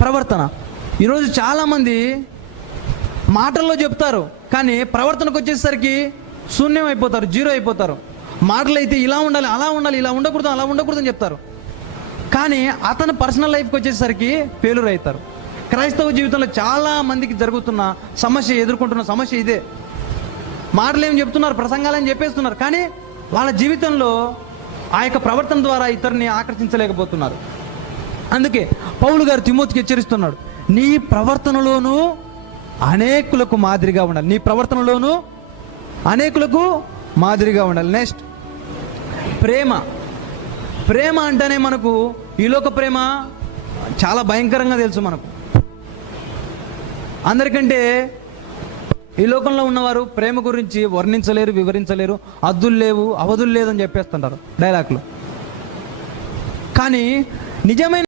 ప్రవర్తన ఈరోజు చాలామంది మాటల్లో చెప్తారు, కానీ ప్రవర్తనకు వచ్చేసరికి శూన్యం అయిపోతారు, జీరో అయిపోతారు. మాటలు అయితే ఇలా ఉండాలి, అలా ఉండాలి, ఇలా ఉండకూడదు, అలా ఉండకూడదు అని చెప్తారు, కానీ అతను పర్సనల్ లైఫ్కి వచ్చేసరికి ఫెయిల్యూర్ అవుతారు. క్రైస్తవ జీవితంలో చాలా మందికి జరుగుతున్న సమస్య, ఎదుర్కొంటున్న సమస్య ఇదే. మాటలు ఏం చెప్తున్నారు, ప్రసంగాలని చెప్పేస్తున్నారు, కానీ వాళ్ళ జీవితంలో ఆ యొక్క ప్రవర్తన ద్వారా ఇతరుని ఆకర్షించలేకపోతున్నారు. అందుకే పౌలు గారు తిమోతికి హెచ్చరిస్తున్నాడు, నీ ప్రవర్తనలోనూ అనేకులకు మాదిరిగా ఉండాలి. నీ ప్రవర్తనలోనూ అనేకులకు మాదిరిగా ఉండాలి. నెక్స్ట్, ప్రేమ అంటేనే మనకు ఈ లోక ప్రేమ చాలా భయంకరంగా తెలుసు. మనకు అందరికంటే ఈ లోకంలో ఉన్నవారు ప్రేమ గురించి వర్ణించలేరు, వివరించలేరు. అద్దులు లేవు, అవధులు లేదు అని చెప్పేస్తుంటారు డైలాగ్లు. కానీ నిజమైన